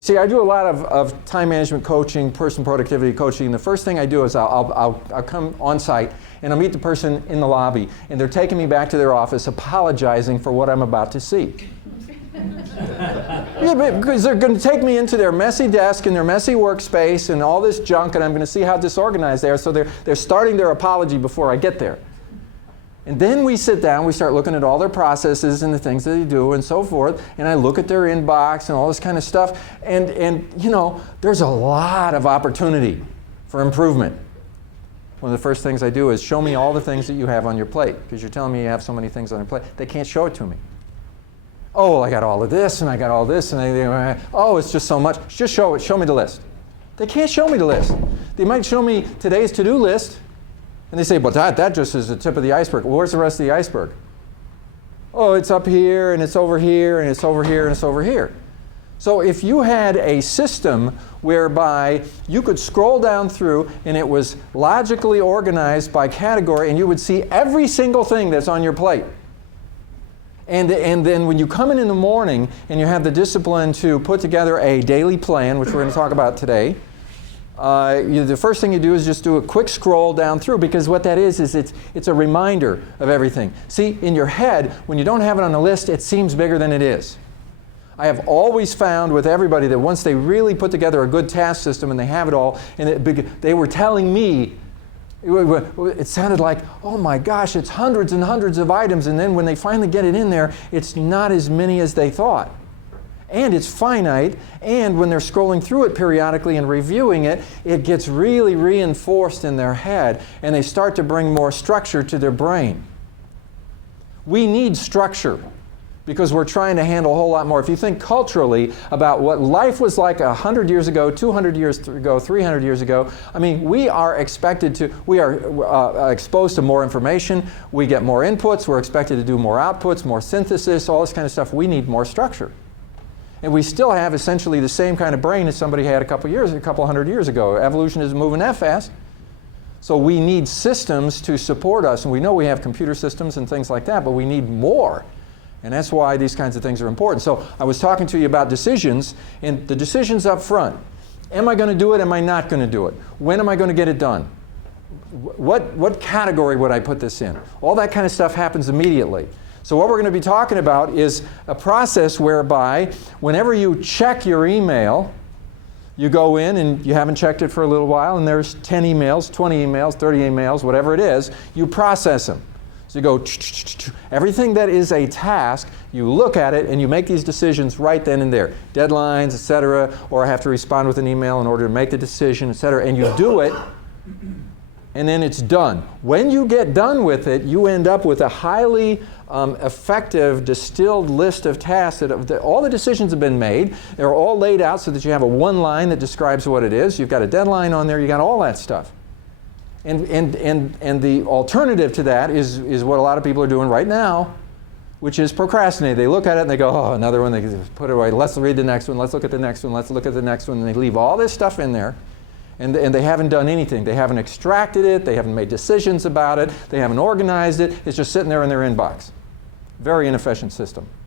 See, I do a lot of time management coaching, person productivity coaching. The first thing I do is I'll come on site and I'll meet the person in the lobby, and they're taking me back to their office apologizing for what I'm about to see. Yeah, because they're going to take me into their messy desk and their messy workspace and all this junk, and I'm going to see how disorganized they are. So they're starting their apology before I get there. And then we sit down, we start looking at all their processes and the things that they do and so forth, and I look at their inbox and all this kind of stuff, and you know, there's a lot of opportunity for improvement. One of the first things I do is show me all the things that you have on your plate, because you're telling me you have so many things on your plate. They can't show it to me. Oh, well, I got all of this, and I got all this, and oh, it's just so much. Just show it. Show me the list. They can't show me the list. They might show me today's to-do list, and they say, but that just is the tip of the iceberg. Well, where's the rest of the iceberg? Oh, it's up here, and it's over here, and it's over here, and it's over here. So if you had a system whereby you could scroll down through and it was logically organized by category, and you would see every single thing that's on your plate. And then when you come in the morning and you have the discipline to put together a daily plan, which we're going to talk about today, the first thing you do is just do a quick scroll down through, because what that is it's a reminder of everything. See, in your head, when you don't have it on a list, it seems bigger than it is. I have always found with everybody that once they really put together a good task system and they have it all, and they were telling me, it sounded like, oh my gosh, it's hundreds and hundreds of items, and then when they finally get it in there, it's not as many as they thought. And it's finite, and when they're scrolling through it periodically and reviewing it, it gets really reinforced in their head, and they start to bring more structure to their brain. We need structure, because we're trying to handle a whole lot more. If you think culturally about what life was like 100 years ago, 200 years ago, 300 years ago, I mean, we are exposed to more information, we get more inputs, we're expected to do more outputs, more synthesis, all this kind of stuff. We need more structure. And we still have essentially the same kind of brain as somebody had a couple hundred years ago. Evolution isn't moving that fast. So we need systems to support us, and we know we have computer systems and things like that, but we need more. And that's why these kinds of things are important. So I was talking to you about decisions, and the decisions up front. Am I going to do it? Am I not going to do it? When am I going to get it done? What category would I put this in? All that kind of stuff happens immediately. So what we're going to be talking about is a process whereby whenever you check your email, you go in and you haven't checked it for a little while, and there's 10 emails, 20 emails, 30 emails, whatever it is, you process them. So you go, everything that is a task, you look at it and you make these decisions right then and there. Deadlines, etc., or I have to respond with an email in order to make the decision, etc., and you do it, and then it's done. When you get done with it, you end up with a highly effective, distilled list of tasks that all the decisions have been made. They're all laid out so that you have a one line that describes what it is. You've got a deadline on there. You got all that stuff. And the alternative to that is what a lot of people are doing right now, which is procrastinate. They look at it and they go, oh, another one, they put it away. Let's read the next one. Let's look at the next one. Let's look at the next one. And they leave all this stuff in there. And they haven't done anything. They haven't extracted it. They haven't made decisions about it. They haven't organized it. It's just sitting there in their inbox. Very inefficient system.